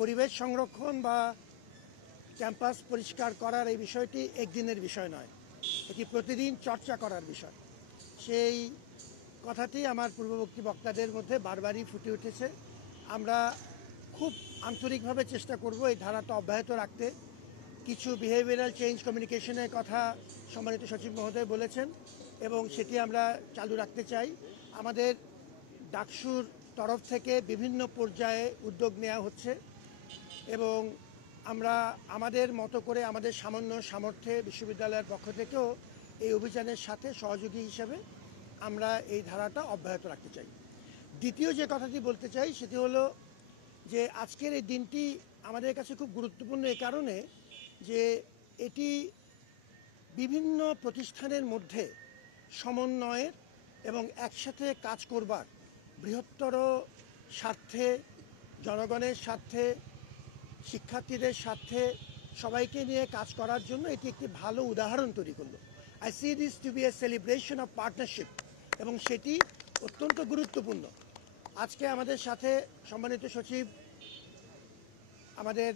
পরিবেশ সংরক্ষণ বা ক্যাম্পাস পরিষ্কার করার এই বিষয়টি একদিনের বিষয় নয়, এটি প্রতিদিন চর্চা করার বিষয়। সেই কথাটি আমার পূর্ববর্তী বক্তাদের মধ্যে বারবারই ফুটে উঠেছে। আমরা খুব আন্তরিকভাবে চেষ্টা করব এই ধারাটা অব্যাহত রাখতে। কিছু বিহেভিয়ারাল চেঞ্জ কমিউনিকেশনের কথা সম্মানিত সচিব মহোদয় বলেছেন এবং সেটি আমরা চালু রাখতে চাই। আমাদের ডাকসুর তরফ থেকে বিভিন্ন পর্যায়ে উদ্যোগ নেওয়া হচ্ছে এবং আমরা আমাদের মতো করে আমাদের সামান্য সামর্থ্যে বিশ্ববিদ্যালয়ের পক্ষ থেকেও এই অভিযানের সাথে সহযোগী হিসেবে আমরা এই ধারাটা অব্যাহত রাখতে চাই। দ্বিতীয় যে কথাটি বলতে চাই সেটি হলো যে আজকের এই দিনটি আমাদের কাছে খুব গুরুত্বপূর্ণ এই কারণে যে এটি বিভিন্ন প্রতিষ্ঠানের মধ্যে সমন্বয়ের এবং একসাথে কাজ করবার বৃহত্তর স্বার্থে, জনগণের স্বার্থে, শিক্ষার্থীদের স্বার্থে সবাইকে নিয়ে কাজ করার জন্য এটি একটি ভালো উদাহরণ তৈরি করলো। I see this to be a celebration of partnership এবং সেটি অত্যন্ত গুরুত্বপূর্ণ। আজকে আমাদের সাথে সম্মানিত সচিব আমাদের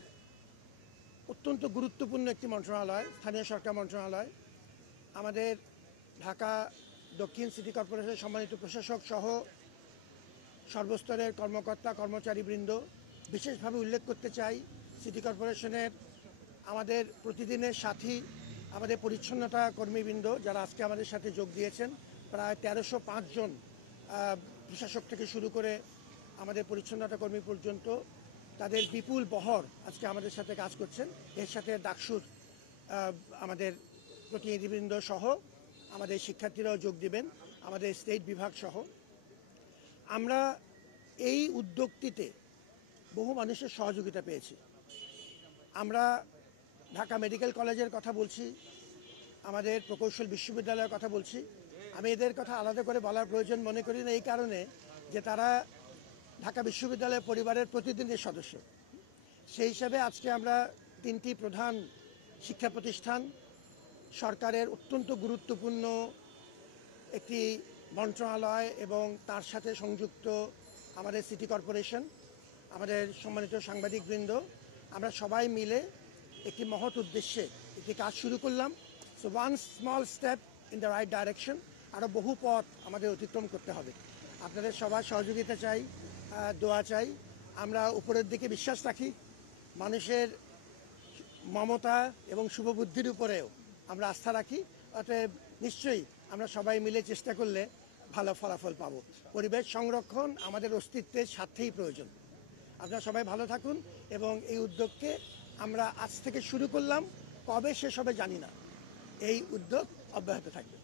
অত্যন্ত গুরুত্বপূর্ণ একটি মন্ত্রণালয়, স্থানীয় সরকার মন্ত্রণালয়, আমাদের ঢাকা দক্ষিণ সিটি কর্পোরেশনের সম্মানিত প্রশাসক সহ সর্বস্তরের কর্মকর্তা কর্মচারীবৃন্দ, বিশেষভাবে উল্লেখ করতে চাই সিটি কর্পোরেশনের আমাদের প্রতিদিনের সাথী, আমাদের পরিচ্ছন্নতা কর্মীবৃন্দ যারা আজকে আমাদের সাথে যোগ দিয়েছেন। প্রায় 1305 জন প্রশাসক থেকে শুরু করে আমাদের পরিচ্ছন্নতা কর্মী পর্যন্ত তাদের বিপুল বহর আজকে আমাদের সাথে কাজ করছেন। এর সাথে ডাকসুর আমাদের প্রতিনিধিবৃন্দ সহ আমাদের শিক্ষার্থীরাও যোগ দিবেন, আমাদের স্টেট বিভাগ সহ। আমরা এই উদ্যোগটিতে বহু মানুষের সহযোগিতা পেয়েছি। আমরা ঢাকা মেডিকেল কলেজের কথা বলছি, আমাদের প্রকৌশল বিশ্ববিদ্যালয়ের কথা বলছি। আমি এদের কথা আলাদা করে বলার প্রয়োজন মনে করি না এই কারণে যে তারা ঢাকা বিশ্ববিদ্যালয় পরিবারের প্রতিদিনের সদস্য। সেই হিসাবে আজকে আমরা তিনটি প্রধান শিক্ষা প্রতিষ্ঠান, সরকারের অত্যন্ত গুরুত্বপূর্ণ একটি মন্ত্রণালয় এবং তার সাথে সংযুক্ত আমাদের সিটি কর্পোরেশন, আমাদের সম্মানিত সাংবাদিকবৃন্দ, আমরা সবাই মিলে একটি মহৎ উদ্দেশ্যে একটি কাজ শুরু করলাম। So one small step in the right direction. আরও বহু পথ আমাদের অতিক্রম করতে হবে। আপনাদের সবার সহযোগিতা চাই, দোয়া চাই। আমরা উপরের দিকে বিশ্বাস রাখি, মানুষের মমতা এবং শুভবুদ্ধির উপরেও আমরা আস্থা রাখি। অতএব নিশ্চয়ই আমরা সবাই মিলে চেষ্টা করলে ভালো ফলাফল পাব। পরিবেশ সংরক্ষণ আমাদের অস্তিত্বের স্বার্থেই প্রয়োজন। আপনারা সবাই ভালো থাকুন এবং এই উদ্যোগকে আমরা আজ থেকে শুরু করলাম, কবে শেষ হবে জানি না, এই উদ্যোগ অব্যাহত থাকবে।